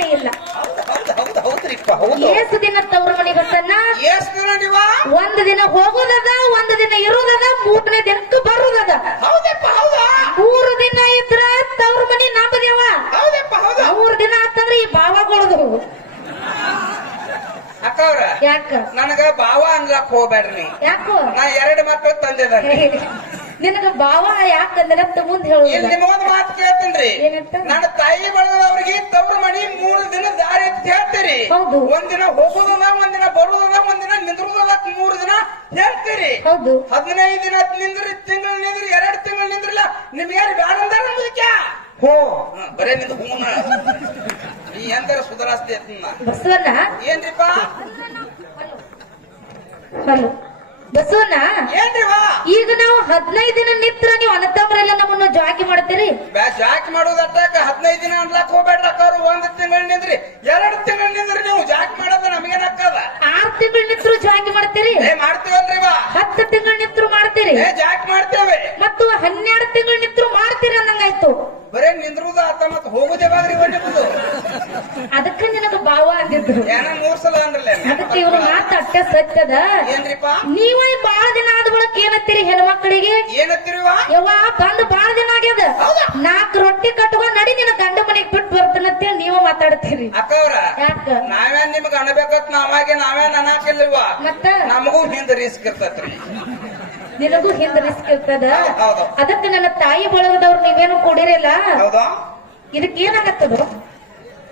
ಹೌದು. ಏಸು ದಿನ ತವ್ರ ಮನಿ ಬಸನ್ನ ಎಷ್ಟ್ ದಿನ ನೀವ? ಒಂದ್ ದಿನ ಹೋಗೋದದ, ಒಂದ್ ದಿನ ಇರೋದದ, 3ನೇ ದಿನಕ್ಕೆ ಬರುದದ. ಹೌದಪ್ಪ ಹೌದಾ? 3 ದಿನ ಇದ್ರ ತವ್ರ ಮನಿ ನಂಬದೇವ. ಹೌದಪ್ಪ ಹೌದಾ? 3 ದಿನ ಆತಂದ್ರ ಈ ಬಾವಗಳದು. ಅಕ್ಕವ್ರ ಯಾಕ ನನಗ ಬಾವ ಅನ್ಲಕ್ ಹೋಗ್ಬೇಡ್ರಿ. ಯಾಕೋ ನಾ 2 ಮಕ್ಕಳು ತಂದಿದ್ದಾನೆ. ನಿನಗ ಬಾವ ಯಾಕಂದ್ರೆ ಮುಂದ್ ಇಲ್ಲಿ ಹೇಳುದಿಲ್ಲ. ನಿಮಗೊಂದು ಮಾತು ಕೇಳ್ತೀನಿ. ಏನಂತ? ನನ್ನ ತಾಯಿ ಬಳಗದವ್ರಿಗೆ ತವ್ರ ಮನಿ 3 ದಿನ ದಾರಿ ಅಂತ ಹೇಳ್ತೀರಿ. ಹೌದು. ಒಂದಿನ ಹೋಗುದದ, ಒಂದಿನ ಬರುದದ, ಒಂದಿನ ನಿಂದ್ರುದದ, 3 ದಿನ ಹೇಳ್ತೀರಿ. ಹೌದು. 15 ದಿನ ನಿಂದ್ರಿ, ತಿಂಗಳು ನಿಂದ್ರಿ, 2 ತಿಂಗಳು ನಿಂದ್ರಿಲ್ಲ, ನಿಮ್ಗೆ ಯಾರು ಬ್ಯಾಡ ಅಂದಾರ ಮುದುಕ್ಯ? ಹ್ಞೂ ಬರೇ ನಿಂದು ಹೂನ ಈ ಎಂತರ ಸುಧಾರಿಸ್ತಿ ಬಸವಣ್ಣ ಏನ್ರಿಪ್ಪ? ಹಲೋ ಬಸವಣ್ಣ, ಏನ್ರಿವಾ? ಈಗ ನಾವು 15 ದಿನ ನಿತ್ರ ನೀವು ಅನತಮ್ರೆಲ್ಲ ನಮ್ಮನ್ನು ಜಾಕಿ ಮಾಡ್ತೀರಿ. ಜಾಕ್ ಮಾಡೋದಟ್ಟಾಕ 15 ದಿನ ಅನ್ಲಾಕ್ ಹೋಗ್ಬೇಡ್ರ ಅಕ್ಕವ್ರು. 1 ತಿಂಗಳು ನಿಂದ್ರಿ, 2 ತಿಂಗಳು ನಿಂದ್ರಿ, ನೀವು ಜಾಕ್ ಮಾಡೋದ ನಮಗೇನಕ್ಕದ? 6 ತಿಂಗಳು ನಿತ್ರು ಜಾಕಿ ಮಾಡ್ತೀರಿ. ಮಾಡ್ತೀವಲ್ರಿವಾ? 10 ತಿಂಗಳು ನಿತ್ರು ಮಾಡ್ತೀರಿ. ಜಾಕ್ ಮಾಡ್ತೇವೆ. ಮತ್ತು 12 ತಿಂಗಳು ನಿತ್ರು ಮಾಡ್ತೀರಿ ಅಂದಂಗಾಯ್ತು. ಬರೇ ನಿಂದ್ರುದ ಆತ ಮತ್ ಹೋಗುದೇ ಬಾಗ್ರಿ ಒಳ್ಳೆದು. ಅದಕ್ಕೆ ನಿನಗ ಬಾವ ಅಂದಿದ್ದು. ಏನ 3 ಸಲ ಅಂದ್ರಲ್ಲ. ಅದಕ್ಕೆ ಇವ್ರು ಮಾತಾಡ್ತ ಸತ್ಯದ. ಏನ್ರಿಪ್ಪ? ನೀವೇ ಬಾಳ ದಿನ ಆದ ಬಳಕ ಏನತ್ತೀರಿ ಹೆಣ್ಮಕ್ಳಿಗೆ? ಏನತ್ತಿರಿವಾ? ಯವ್ವ ಬಂದ್ ಬಾಳ ದಿನ ಆಗ್ಯದ, 4 ರೊಟ್ಟಿ ಕಟ್ಕೊಂಡ್ ನಡಿ ನಿನ್ನ ಗಂಡ ಮನೆಗ್ ಬಿಟ್ಟು ಬರ್ತನಂತೇಳಿ ನೀವು ಮಾತಾಡ್ತೀರಿ. ಅಕ್ಕವ್ರ ಯಾಕ ನಾವೇನ್ ನಿಮ್ಗ ಅನ್ಬೇಕತ್ ನಾವಾಗೆ ನಾವೇನ್ ಅನ್ನಕಿಲ್ವಾ? ಮತ್ತ ನಮಗೂ ಹಿಂದ ರಿಸ್ಕ್ ಇರ್ತತ್ರಿ. ನಿನಗೂ ಹಿಂದ ರಿಸ್ಕ್ ಇರ್ತದ. ಹೌದು. ಅದಕ್ಕೆ ನನ್ನ ತಾಯಿ ಬಳಗದವ್ರು ನೀವೇನು ಕೊಡಿರಲ್ಲ. ಹೌದಾ? ಇದಕ್ಕೆ ಏನಾಗತ್ತದ?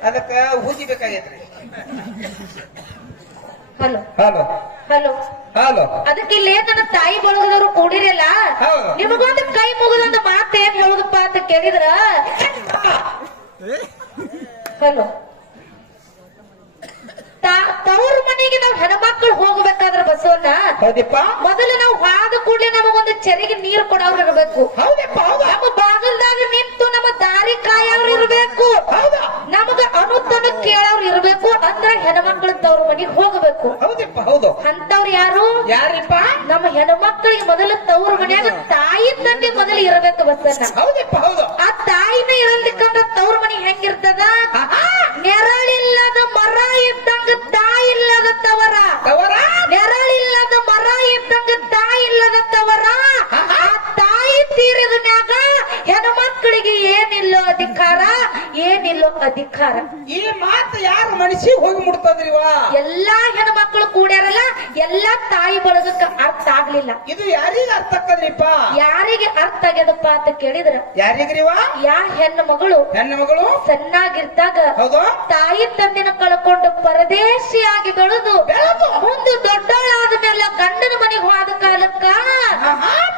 ಅದಕ್ಕ ಹೂಗಿ ಬೇಕಾಗೈತ್ರಿ. ಹಲೋ ಹಲೋ ಹಲೋ ಹಲೋ ಅದಕ್ಕೆ ಇಲ್ಲೇ ನನ್ನ ತಾಯಿ ಬಳಗದವ್ರು ಕೂಡಿರಲ್ಲ. ಹೌದು. ನಿಮಗೊಂದು ಕೈ ಮುಗಿದೊಂದು ಮಾತು ಏನ್ ಹೇಳುದಪ್ಪ ಅಂತ ಕೇಳಿದ್ರ, ಹಲೋ ತವ್ರ ಮನೆಗೆ ನಾವು ಹೆಣ್ಮಕ್ಳು ಹೋಗ್ಬೇಕಾದ್ರ ಬಸವಣ್ಣ, ಹೌದಪ್ಪ ಮೊದಲು ನಾವು ಹಾದ ಕೂಡಲೇ ನಮಗೊಂದು ಚೆರಿಗೆ ನೀರು ಕೊಡೋರು ಇರ್ಬೇಕು. ಹೌದಪ್ಪ ಹೌದಾ? ನಮ್ಮ ಬಾಗಲ್ದಾಗ ನಿಂತು ನಮ್ಮ ದಾರಿ ಕಾಯೋರು ಇರ್ಬೇಕು. ಹೌದಾ? ನಮಗ ಅನುತನ ಕೇಳೋರು ಇರ್ಬೇಕು. ಅಂದ್ರ ಹೆಣ್ಮಕ್ಳು ತವ್ರ ಮನೆಗೆ ಹೋಗಬೇಕು. ಹೌದಪ್ಪ ಹೌದು. ಅಂತವ್ರು ಯಾರು? ಯಾರಿಪ್ಪ? ನಮ್ಮ ಹೆಣ್ಮಕ್ಳಿಗೆ ಮೊದಲು ತವ್ರ ಮನ್ಯಾಗ ತಾಯಿ ತಂದೆ ಮೊದಲು ಇರಬೇಕು ಬಸಣ್ಣ. ಹೌದಪ್ಪ ಹೌದು. ಆ ತಾಯಿನ ಇರಲಿಕ್ಕಂದ್ರ ತವ್ರ ಮನೆ ಹೆಂಗಿರ್ತದ? ನೆರಳಿಲ್ಲದ ಮರ ಇದ್ದಂಗ ತಾಯಿ ಇಲ್ಲದ ತವರ. ತವರ? ನೆರಳಿಲ್ಲದ ಮರ ಇದ್ದಂಗ ತಾಯಿ ಇಲ್ಲದ ತವರ. ಆ ತಾಯಿ ತೀರಿದ ಮ್ಯಾಗ ಹೆಣ್ಮಕ್ಳಿಗೆ ಏನಿಲ್ಲೋ ಅಧಿಕಾರ, ಏನಿಲ್ಲೋ ಅಧಿಕಾರ. ಈ ಮಾತು ಯಾರ ಮನಸ್ಸಿಗೆ ಹೋಗಿ ಮುಟ್ತದ್ರಿವಾ? ಎಲ್ಲಾ ಹೆಣ್ಮಕ್ಳು ಕೂಡ್ಯಾರಲ್ಲ, ಎಲ್ಲಾ ತಾಯಿ ಬಳಗಕ್ಕೆ ಅರ್ಥ ಆಗ್ಲಿಲ್ಲ. ಇದು ಯಾರಿಗ ಅರ್ಥ ಆಕ್ಕದ್ರಿಪ್ಪ? ಯಾರಿಗೆ ಅರ್ಥ ಆಗ್ಯದಪ್ಪ ಅಂತ ಕೇಳಿದ್ರ, ಯಾರಿಗ್ರಿವಾ? ಯಾ ಹೆಣ್ಣು ಮಗಳು ಹೆಣ್ಣು ಮಗಳು ಸಣ್ಣಾಗಿರ್ದಾಗ ಹೌದು ತಾಯಿ ತಂದಿನ ಕಳ್ಕೊಂಡು ಪರದೇಶಿಯಾಗಿ ಬೆಳೆದು ಮುಂದೆ ದೊಡ್ಡವಳಾದ ಮೇಲೆ ಗಂಡನ ಮನೆಗೆ ಹೋದ ಕಾಲಕ್ಕ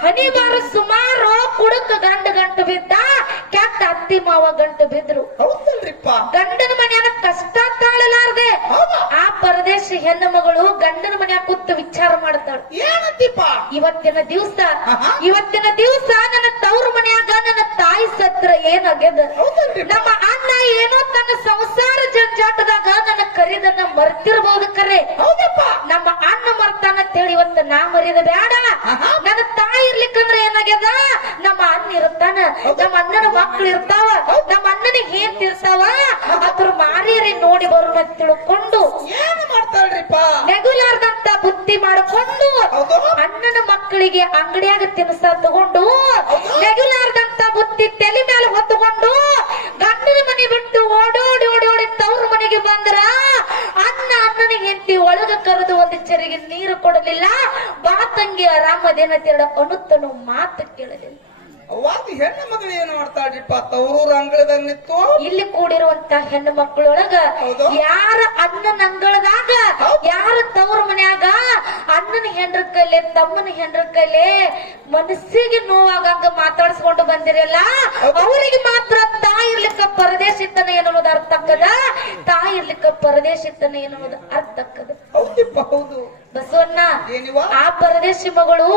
ಹನಿಬಾರ ಸುಮಾರು ಕುಡಕ ಗಂಟು ಬಿದ್ದ, ಕೆಟ್ಟ ಅತ್ತಿ ಮಾವ ಗಂಟು ಬಿದ್ರು. ಹೌದಲ್ರಿಪ್ಪ? ಗಂಡನ ಮನೆಯ ಕಷ್ಟ ತಾಳಲಾರದೆ ಆ ಪರದೇಶಿ ಹೆಣ್ಣು ಮಗಳು ಗಂಡನ ಮನೆಯ ಕೂತು ವಿಚಾರ ಮಾಡ್ತಾಳೆ. ಏನಂತಿಪ್ಪ? ಇವತ್ತಿನ ದಿವಸ ನನ್ನ ತವ್ರ ಮನ್ಯಾಗ ನನ್ನ ತಾಯಿ ಸತ್ರ ಏನಾಗ್ಯದ? ನಮ್ಮ ಅಣ್ಣ ಏನೋ ತನ್ನ ಸಂಸಾರ ಜಂಜಾಟದಾಗ ನನ್ನ ಕರಿದನ್ನ ಮರ್ತಿರ್ಬಹುದು. ಕರೆ ನಮ್ಮ ಅಣ್ಣ ಮರ್ತಾನ ಅಂತೇಳಿ ಇವತ್ತು ನಾ ಮರ್ಯದ ಬೇಡ. ನನ್ನ ತಾಯಿ ಇರ್ಲಿಕ್ಕಂದ್ರೆ ಏನಾಗ್ಯದ? ನಮ್ಮ ಅಣ್ಣ ಇರ್ತಾನ, ನಮ್ಮ ಅಣ್ಣನ ಮಕ್ಳು ಇರ್ತಾವ, ನಮ್ಮ ಅಣ್ಣನಿಗೆ ಏನ್ ತಿರ್ತಾವ, ಅದ್ರ ಮಾರಿಯರಿ ನೋಡಿ ಬರೋಣ ತಿಳ್ಕೊಂಡು ಏನು ಮಾಡ್ತಾಳ್ರಿಪ್ಪ? ನೆಗುಲಾರ್ದಂತ ಬುದ್ಧಿ ಮಾಡಿಕೊಂಡು ಅಣ್ಣನ ಮಕ್ಕಳಿಗೆ ಅಂಗಡಿಯಾಗ ತಿನ್ಸ ತಗೊಂಡು ನೆಗುಲಾರ್ದಂತ ಬುದ್ಧಿ ತಲೆ ಮೇಲೆ ಹೊತ್ತುಕೊಂಡು ಗಂಡನ ಮನೆ ಬಿಟ್ಟು ಓಡೋಡಿ ಓಡೋಡಿ ತವ್ರ ಮನೆಗೆ ಬಂದ್ರ ಅಣ್ಣನಿಗೆ ಹೆಂಡತಿ ಒಳಗ ಕರೆದು ಒಂದು ಚೆರಿಗೆ ನೀರು ಕೊಡಲಿಲ್ಲ. ಬಾ ತಂಗಿ ಆರಾಮದೇನ ತೇಳ ಅನ್ನುತ್ತನು ಮಾತು ಕೇಳಲಿಲ್ಲ. ಅವಾಗ ಹೆಣ್ಣು ಮಗಳು ಏನು ಮಾಡ್ತಾಳ್ರಿಪ್ಪ? ತವ್ರೂರ ಅಂಗಳದಾಗ ನಿಂತು ಇಲ್ಲಿ ಕೂಡಿರುವಂತ ಹೆಣ್ಣು ಮಕ್ಕಳೊಳಗ ಯಾರ ಅಣ್ಣನ ಅಂಗಳದಾಗ, ಯಾರ ತವ್ರ ಮನ್ಯಾಗ ಅಣ್ಣನ ಹೆಂಡ್ರ ಕೈಲೆ ತಮ್ಮನ ಹೆಂಡ್ರ ಕೈಲೆ ಮನಸ್ಸಿಗೆ ನೋವಾಗಂಗ ಮಾತಾಡಿಸ್ಕೊಂಡು ಬಂದಿರಲ್ಲ, ಅವರಿಗೆ ಮಾತ್ರ ತಾಯಿ ಇರ್ಲಿಕ್ಕ ಪರದೇಶಿತನ ಎನ್ನುವುದು ಅರ್ಥ ಆಕ್ಕದ, ತಾಯಿ ಇರ್ಲಿಕ್ಕ ಪರದೇಶಿತನ ಎನ್ನುವುದು ಅರ್ಥ ಆಕ್ಕದ. ಹೌದಿಪ್ಪ ಹೌದು. ಬಸವಣ್ಣ ಆ ಪರದೇಶಿ ಮಗಳು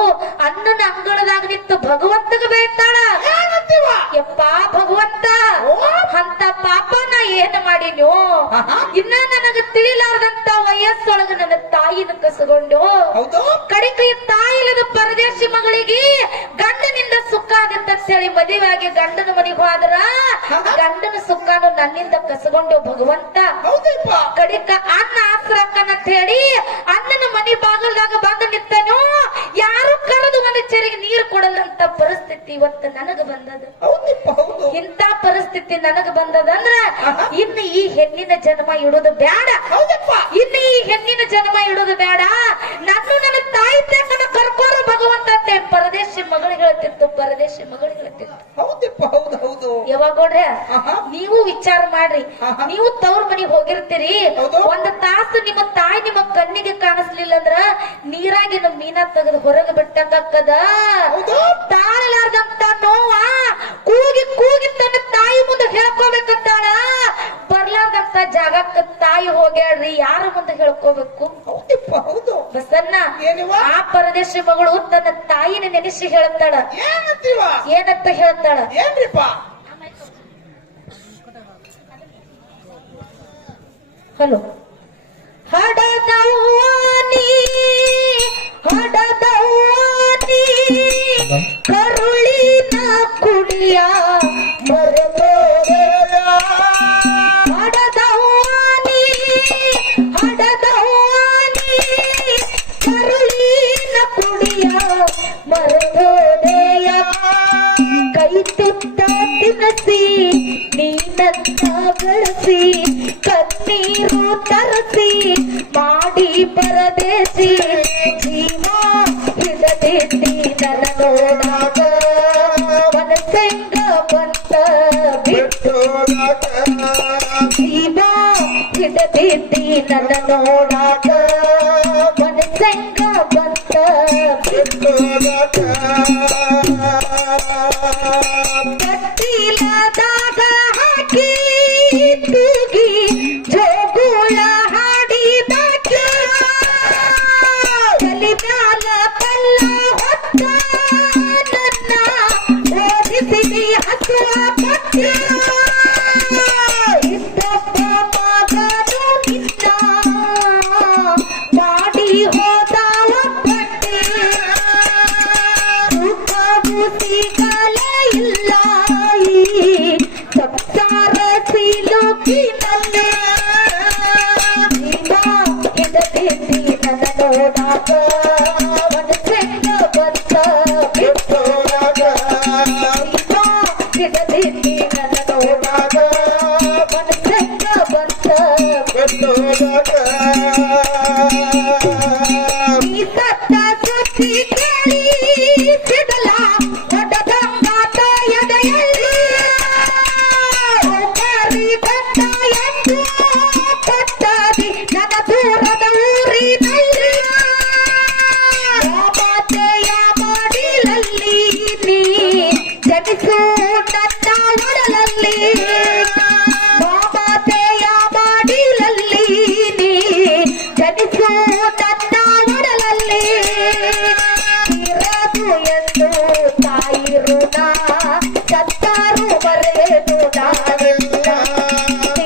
ಅಣ್ಣನ ಅಂಗಳದಾಗ ನಿಂತು ಭಗವಂತಗ ಬೇಡ್ತಾಳ. ಹೌದಿವ ಯಪ್ಪ ಭಗವಂತ ಅಂತ ಪಾಪ ನಾ ಏನ್ ಮಾಡಿನೋ ಇನ್ನ ನನಗ ತಿಳಿಲಾರ್ದಂತ ವಯಸ್ಸೊಳಗ ನನ್ನ ತಾಯಿನ ಕಸಗೊಂಡು ಹೌದು ಕಡಿಕ ಈ ತಾಯಿಲದ ಪರದೇಶಿ ಮಗಳಿಗೆ ಗಂಡನಿಂದ ಸುಖ ಆಗತ್ತ ಹೇಳಿ ಮದುವೆ ಆಗಿ ಗಂಡನ ಮನೆಗೆ ಹೋದ್ರ ಗಂಡನ ಸುಖನು ನನ್ನಿಂದ ಕಸಗೊಂಡು ಭಗವಂತ ಹೌದಪ್ಪ ಕಡಿಕ ಅನ್ನ ಆಸರಕ್ಕನ ಹೇಳಿ ಅಣ್ಣನ ಮನೆ ಬಾಗಲ್ದಾಗ ಬಂದು ನಿಂತನೋ ಯಾರು ಕರೆದು ಒಂದು ಚೆರಿಗೆ ನೀರು ಕೊಡಲ್ಲಂತ ಪರಿಸ್ಥಿತಿ ಇವತ್ತು ನನಗ ಬಂದದ ಹೌದಪ್ಪ ಹೌದು ಇಂತ ಪರಿಸ್ಥಿತಿ ನನಗ ಬಂದದಂದ್ರ ಇನ್ನು ಈ ಹೆಣ್ಣಿನ ಜನ್ಮ ಇಡೋದು ಬೇಡ ಹೌದಪ್ಪ ಇನ್ನು ಈ ಹೆಣ್ಣಿನ ಜನ್ಮ ಇಡೋದು ಬೇಡ ನನ್ನ ತಾಯಿ ತಕ್ಕನ ಕರ್ಕೋರು ಭಗವಂತ ಅಂತ ಪರದೇಶಿ ಮಗಳಿಗೆ ಹೇಳ್ತಿತ್ತು ಪರದೇಶಿ ಮಗಳಿಗೆ ಹೇಳ್ತಿತ್ತು ಹೌದಪ್ಪ ಹೌದು ಹೌದು ಯಾವಾಗೋಡ್ರೆ ಆಹಾ. ನೀವು ವಿಚಾರ ಮಾಡ್ರಿ ಆಹಾ. ನೀವು ತವ್ರ ಮನೆಗೆ ಹೋಗಿರ್ತೀರಿ ಹೌದು. ಒಂದ್ ತಾಸು ನಿಮ್ಮ ತಾಯಿ ನಿಮ್ಮ ಕಣ್ಣಿಗೆ ಕಾಣಿಸ್ಲಿಲ್ಲ ಅಂದ್ರ ನೀರಾಗಿನ ಮೀನಾ ತೆಗೆದು ಹೊರಗೆ ಬಿಟ್ಟಂಗಕ್ಕದ ಹೌದು. ತಾಳಲಾರ್ದಂತ ನೋವ ಕೂಗಿ ಕೂಗಿ ತನ್ನ ತಾಯಿ ಮುಂದೆ ಹೇಳ್ಕೋಬೇಕಂತಾಳ ಬರ್ಲಾರ್ದಂತ ಜಾಗಕ್ಕ ತಾಯಿ ಹೋಗ್ಯಾಳ್ರಿ ಯಾರ ಮುಂದೆ ಹೇಳ್ಕೋಬೇಕು ಹೌದಪ್ಪ ಹೌದು ಬಸನ್ನ ಏನಿವ? ಆ ಪರದೇಶಿ ಮಗಳು ತನ್ನ ತಾಯಿನ ನೆನೆಸಿ ಹೇಳ್ತಾಳ ಏನಂತೀವ ಏನಂತ ಹೇಳ್ತಾಳ ಏನ್ರಿಪ್ಪ ಹಲೋ ಹಡದವ್ವಾನಿ ಹಡದವ್ವಾನಿ ಕರುಳಿನ ಕುಡಿಯ ಹಡದವ್ವಾನಿ ಹಡದವ್ವಾನಿ ಕರುಳಿನ ಕುಡಿಯ ಮರದೋದೆಯ ಕೈ ತುತ್ತ ತಿನಸಿ ನೀನಂತ ಬೆಳೆಸಿ ಕಣ್ಣೀರು ತರಸಿ ಮಾಡಿ ಪರದೇಶಿ ಜೀವ ಹಿಡದಿದ್ದಿ ನನ್ನ ನೋಡಾಗ ಮನಸ್ಸೆಂಗ ಬಂತ ಬಿಟ್ಟು ಜೀವ ಹಿಡದಿದ್ದಿ ನನ್ನ ನೋಡಾಗ ಮನಸ್ಸೆಂಗ ಬಂತ ಬಿಟ್ಟು ಕಟ್ಟಿಲದಾಗ ಹಾಕಿ ತೂಗಿ ಜೋಗುಳ ಹಾಡಿದಾಗ ತಲೆ ಮ್ಯಾಲ ಕಲ್ಲ ಹೊತ್ತ ನನ್ನ ಓದಿಸಿದಿ ಹಸುವ ಪಟ್ಟ ಇದ್ದಪ್ಪ ಮಗನು ನಿನ್ನ ಮಾಡಿ ಹೋದ ಒಬ್ಬಟ್ಟೆ ಸಿಗಲೇ ಇಲ್ಲ ಈ ಸಂಸಾರ ಸಿಲುಕಿನಲ್ಲೇ ಜೀವ ಹಿಡದಿದ್ದಿ ನನ್ನ ನೋಡಾಗ ಮನಸ್ಸೆಂಗ ಬಂತ ಬಿಟ್ಟು ಜೀವ ಹಿಡದಿದ್ದಿ ನನ್ನ ನೋಡಾಗ ಮನಸ್ಸೆಂಗ ಬಂತ ಈ ಸತ್ತ ಸುದ್ದಿ ಕೇಳಿ ಸಿಡಲ ಹೊಡೆದಂಗಾತ ಎದೆಯಲ್ಲಿ ಒಬ್ಬರಿ ಬಂದ ಎಂದು ಕೊಟ್ಟದಿ ನನ್ನ ದೂರದ ಊರಿನಲ್ಲಿ ಮಾತೆಯ ಮಾಡಿಲಲ್ಲಿ ನೀ ಜನಿಸು ನನ್ನ ಒಡಲಲ್ಲಿ ಮಾತೆಯ ಮಾಡಿಲಲ್ಲಿ ನೀ ಜನಿಸು ನನ್ನ ಒಡಲಲ್ಲಿ ಇರದು ಎಂದು ತಾಯಿ ಋಣ ಸತ್ತಾರು ಮರೆಯದು ನಾವೆಲ್ಲ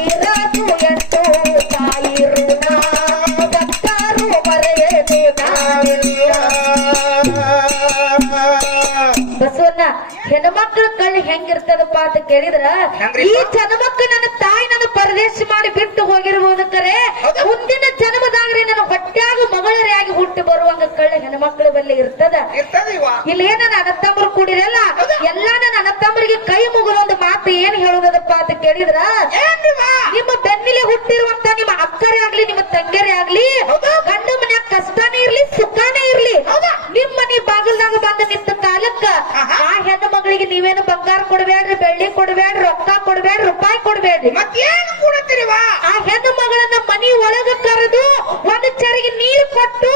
ಇರದು ಎಂದು ತಾಯಿ ಋಣ ಸತ್ತಾರು ಮರೆಯದು ನಾವೆಲ್ಲ ಬಸವಣ್ಣ ಹೆಣ್ಮಕ್ಳ ಕಣ್ಣು ಹೆಂಗಿರ್ತದಪ್ಪ ಅಂತ ಕೇಳಿದ್ರ ಹೆಂಗ್ರಿ? ಈ ಜನ್ಮಕ್ಕ ನನ್ನ ತಾಯಿ ನನ್ನ ಪರದೇಶ ಮಾಡಿ ಬಿಟ್ಟು ಹೋಗಿರ್ಬೋದು ಕರೆ ಮುಂದಿನ ಜನ್ಮದಾಗ್ರಿ ನನ್ನ ಹೊಟ್ಟ್ಯಾಗ ಮಗಳರಿಯಾಗಿ ಹುಟ್ಟಿ ಬರುವಂಗ ಕಳ್ಳ ಹೆಣ್ಮಕ್ಳ ಬಲ್ಲಿ ಇರ್ತದ ಇರ್ತದಿವ ಇಲ್ಲೇನ ನನ್ನ ಅಣ್ಣತಮ್ಮರು ಕೂಡಿರಲ್ಲ ಎಲ್ಲಾ ನನ್ನ ಅಣ್ಣತಮ್ಮರಿಗೆ ಕೈ ಮುಗಿದ ಒಂದು ಮಾತು ಏನ್ ಹೇಳುದಪ್ಪ ಅಂತ ಕೇಳಿದ್ರ ಏನ್ರಿವ ನಿಮ್ಮ ಬೆನ್ನಿಲೆ ಹುಟ್ಟಿರುವಂತ ನಿಮ್ಮ ಅಕ್ಕರೇ ಆಗ್ಲಿ ನಿಮ್ಮ ತಂಗಿಯರೇ ಆಗ್ಲಿ ಗಂಡ ಮನ್ಯಾಗ ಕಷ್ಟನೇ ಇರ್ಲಿ ಸುಖನೇ ಇರ್ಲಿ ನಿಮ್ ಮನಿ ಬಾಗಲ್ದಾಗ ಬಂದ ನಿಂತ ಕಾಲಕ್ಕ ಆ ಹೆಣ್ಣು ಮಗಳಿಗೆ ನೀವೇನು ಬಂಗಾರ ಕೊಡ್ಬೇಡ್ರಿ ಬೆಳ್ಳಿ ಕೊಡ್ಬೇಡ್ರಿ ರೊಕ್ಕ ಕೊಡ್ಬೇಡ್ರಿ ರೂಪಾಯಿ ಕೊಡ್ಬೇಡ್ರಿ ಮತ್ತೇನು ಕೂಡತ್ತೀರಿವ ಆ ಹೆಣ್ಣು ಮಗಳನ್ನ ಮನಿ ಒಳಗ ಕರೆದು ಒಂದು ಚರಿಗೆ ನೀರು ಕೊಟ್ಟು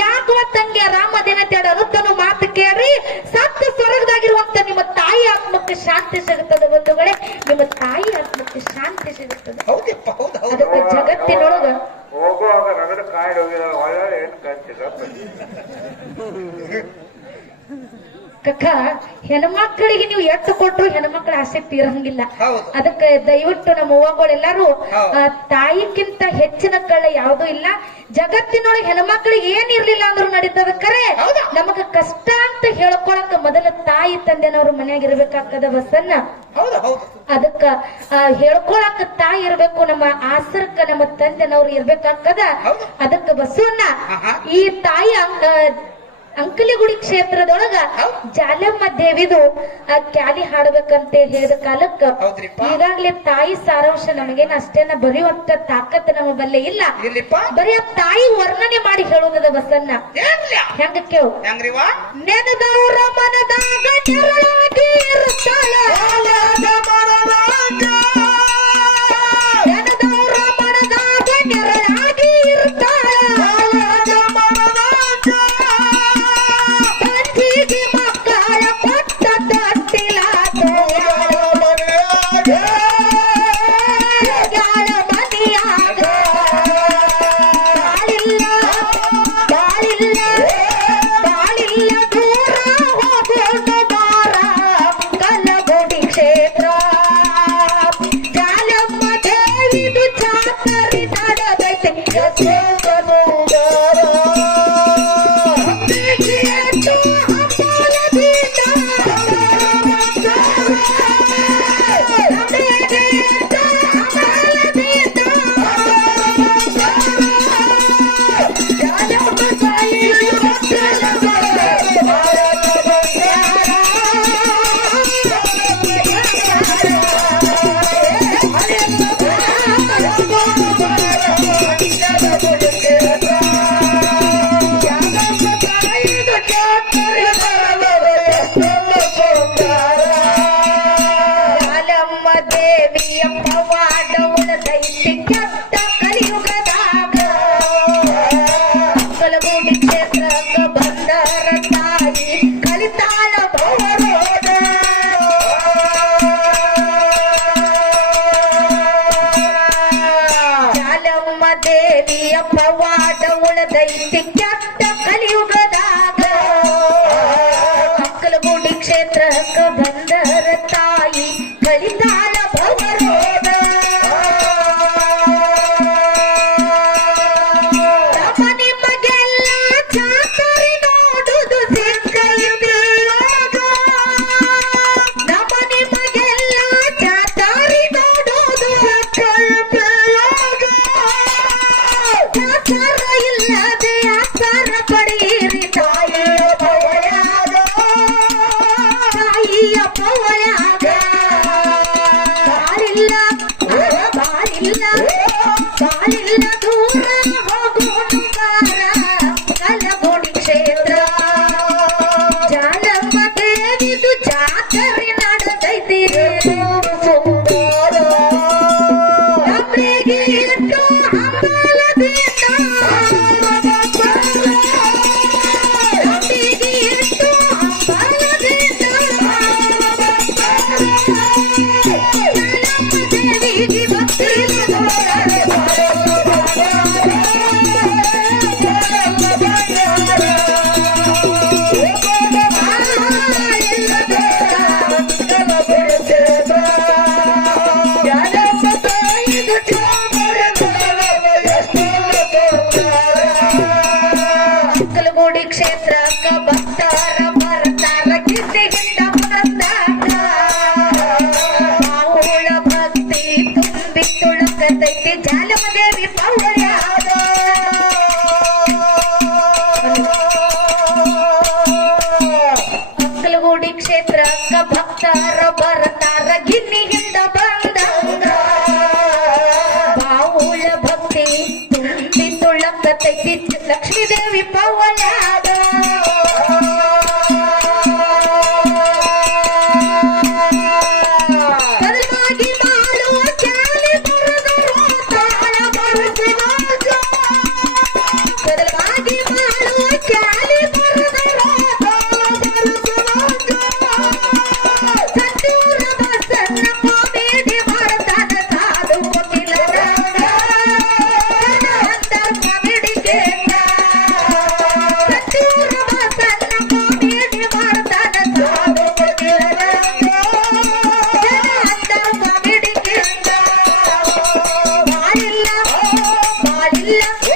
ಯಾಕೋ ತಂಗಿ ರಾಮ ದಿನ ಅನ್ನುತ್ತನು ಮಾತು ಕೇಳ್ರಿ ಸತ್ತ ಸ್ವರ್ಗದಾಗಿರುವಂತ ನಿಮ್ಮ ತಾಯಿ ಆತ್ಮಕ್ಕೆ ಶಾಂತಿ ಸಿಗುತ್ತದೆ ಬಂಧುಗಳೇ ನಿಮ್ಮ ತಾಯಿ ಆತ್ಮಕ್ಕೆ ಶಾಂತಿ ಸಿಗುತ್ತದೆ ಹೌದಪ್ಪ ಹೌದು ಹೌದು ಅದಕ್ಕೆ ಜಗತ್ತಿನೊಳಗ ಹೋಗುವಾಗ ರಗಡ ಕಾಯ್ದು ಹೋಗಿದ ಒಳ್ಳೆ ಏನು ಕಳ್ಸಿಲ್ಲ ಕಕ್ಕ ಹೆಣ್ಮಕ್ಳಿಗೆ ನೀವು ಎಟ್ಟು ಕೊಟ್ರು ಹೆಣ್ಮಕ್ಳ ಆಸಕ್ತಿ ಇರಂಗಿಲ್ಲ. ಹೌದು. ಅದಕ್ಕೆ ದಯವಿಟ್ಟು ನಮ್ಮ ಅವ್ವಗಳೆಲ್ಲರೂ ಹೌದು. ತಾಯಿಕ್ಕಿಂತ ಹೆಚ್ಚಿನ ಕಳ್ಳ ಯಾವ್ದು ಇಲ್ಲ. ಜಗತ್ತಿನೊಳಗೆ ಹೆಣ್ಮಕ್ಳಿಗೆ ಏನ್ ಇರ್ಲಿಲ್ಲ ಅಂದ್ರೂ ನಡೀತದ. ಕರೆ ಹೌದಾ? ನಮಗ ಕಷ್ಟ ಅಂತ ಹೇಳ್ಕೊಳಕ ಮೊದಲ ತಾಯಿ ತಂದೆನವ್ರ ಮನ್ಯಾಗ ಇರ್ಬೇಕಾಗ್ತದ ಬಸನ್ನ. ಹೌದು ಹೌದು. ಅದಕ್ಕ ಹೇಳ್ಕೊಳಕ ತಾಯಿ ಇರ್ಬೇಕು, ನಮ್ಮ ಆಸರಕ್ಕ ನಮ್ಮ ತಂದೆನವ್ರು ಇರ್ಬೇಕಾಗ್ತದ. ಹೌದು. ಅದಕ್ಕ ಬಸವನ್ನ ಆಹಾ. ಈ ತಾಯಿ ಅಂಕಲಿಗುಡಿ ಕ್ಷೇತ್ರದೊಳಗ ಹೌದು. ಜಾಲಮ್ಮ ದೇವಿದು ಕ್ಯಾಲಿ ಹಾಡ್ಬೇಕಂತ ಹೇಳಿದ ಕಾಲಕ್ಕ ಹೌದ್ರಿಪ್ಪ. ಈಗಾಗ್ಲೇ ತಾಯಿ ಸಾರಾಂಶ ನಮಗೇನ ಅಷ್ಟೇನ ಬರೆಯುವಂತ ತಾಕತ್ ನಮ್ಮ ಬಲ್ಲೆ ಇಲ್ಲ. ಇರ್ಲಿಪ್ಪ. ಬರೀ ಆ ತಾಯಿ ವರ್ಣನೆ ಮಾಡಿ ಹೇಳೋದದ ಬಸನ್ನ. ಏನ್ಲ? ಹೆಂಗ ಕೇಳು. ಹೆಂಗ್ರಿವ? ನೆನದವರ ಮನದಾಗ ನೆರಳಾಗಿ ಇರುತ್ತಾಳ. ನೆನದವರ ಮನದಾಗ ನೆರಳಾಗಿ ಇರುತ್ತಾಳ. ತಂಗಿಗೆ ಮಕ್ಕಳ ಕೊಟ್ಟ ತಟ್ಟಿಲಾಟ. ಯಾಳ ಮನೆಯಾಗ ಬಾಳಿಲ್ಲ, ಬಾಳಿಲ್ಲ, ಬಾಳಿಲ್ಲ ದೂರ ಹೋಗೋಣ ಬಾರ ಕಲಗುಡಿ ಕ್ಷೇತ್ರ. ಜಾಲಮ್ಮ ದೇವಿದು ಚಾಕರಿ ನಡೆದೈತೆ ಜಾಲಮ್ಮ ದೇವಿಯ ಪವಾಡ ಉಳದೈತಿ ಕೆಟ್ಟ ಕಲಿಯುಗದಾಗ. ಕಲಗುಡಿ ಕ್ಷೇತ್ರಕ್ಕ ಬಂದರ ತಾಯಿ ಕಲಿತಾಳ ಭವರೋಧ. ಜಾಲಮ್ಮ ದೇವಿಯ ಪವಾಡ ಉಳದೈತಿ ಕೆಟ್ಟ ಕಲಿಯುಗದಾಗ. ಕಲಗುಡಿ ಕ್ಷೇತ್ರಕ್ಕ ಬಂದರ ತಾಯಿ ಕಲಿತಾಳ ಭವರೋಧ. ನಮ್ಮ ನಿಮಗೆಲ್ಲ ಚಾತರಿ ನೋಡುದು ಸಿಕ್ಕೈತಿ ಯೋಗ. ನಮ್ಮ ನಿಮಗೆಲ್ಲ ಚಾತರಿ ನೋಡುದು ಸಿಕ್ಕೈತಿ ಯೋಗ. ಚಾತರ ಇಲ್ಲದೆ ಆಚಾರ ಪಡೆಯಿರಿ ತಾಯಿಯ ಪವಳ್ಯಾಗ. ತಾಯಿಯ ಪವಳ್ಯಾಗ ಬಾಳಿಲ್ಲ, ಬಾಳಿಲ್ಲ, ಬಾಳಿಲ್ಲ ದೂರ ಹೋಗೋಣ ಬಾರ ಕಲಗುಡಿ ಕ್ಷೇತ್ರ. ಜಾಲಮ್ಮ ದೇವಿದು ಜಾತ್ರೆ ನಡೆದೈತಿ ನಮ್ರಿಗೆ ಇಟ್ಟು ಹಂಬಲದಿಂದ. ನಮ್ರಿಗೆ ಇಟ್ಟು ಹಂಬಲದಿಂದ. ಜಾಲಮ್ಮ ದೇವಿಗೆ ಭಕ್ತಿಯಿಂದ ಕಲಗುಡಿ ಕ್ಷೇತ್ರಕ್ಕ ಭಕ್ತರ ಬರ್ತಾರ ಕಿಸಿಗಿಂದ ಬಂದಾಗ. ಬಾವುಳ ಭಕ್ತಿ ತುಂಬಿ ತುಳಕತೈತಿ ಜಾಲಮ್ಮ ದೇವಿ ಪವಳ್ಯಾಗ. ಕಲಗುಡಿ ಕ್ಷೇತ್ರಕ್ಕ ಭಕ್ತರ ಬರ್ತಾರ ಗಿನ್ನಿಗಿಂದ ಬಂದಾಗ. ಬಾವುಳ ಭಕ್ತಿ ತುಂಬಿ ತುಳಕತೈತಿ ಲಕ್ಷ್ಮೀ ದೇವಿ ಪವಳ್ಯಾಗ. ಬದಲಾಗಿ ಮಾಡುವ ಚಾಲಿ ಬರದರು ತಾಳ ಬರುತ್ತಿನಾಗ. ಬದಲಾಗಿ ಮಾಡುವ ಚಾಲಿ ಬರದರು ತಾಳ ಬರುತ್ತಿನಾಗ. ಸಂತೂರ ಬಸನ್ನ ಕಾಮಿಡಿ ಮಾಡ್ತಾನ ಸಾಧು ವಕೀಲರಾಗ. ಅಂತರ ಕಾಮಿಡಿ ಕೇಂದ್ರ. ಇಲ್ಲ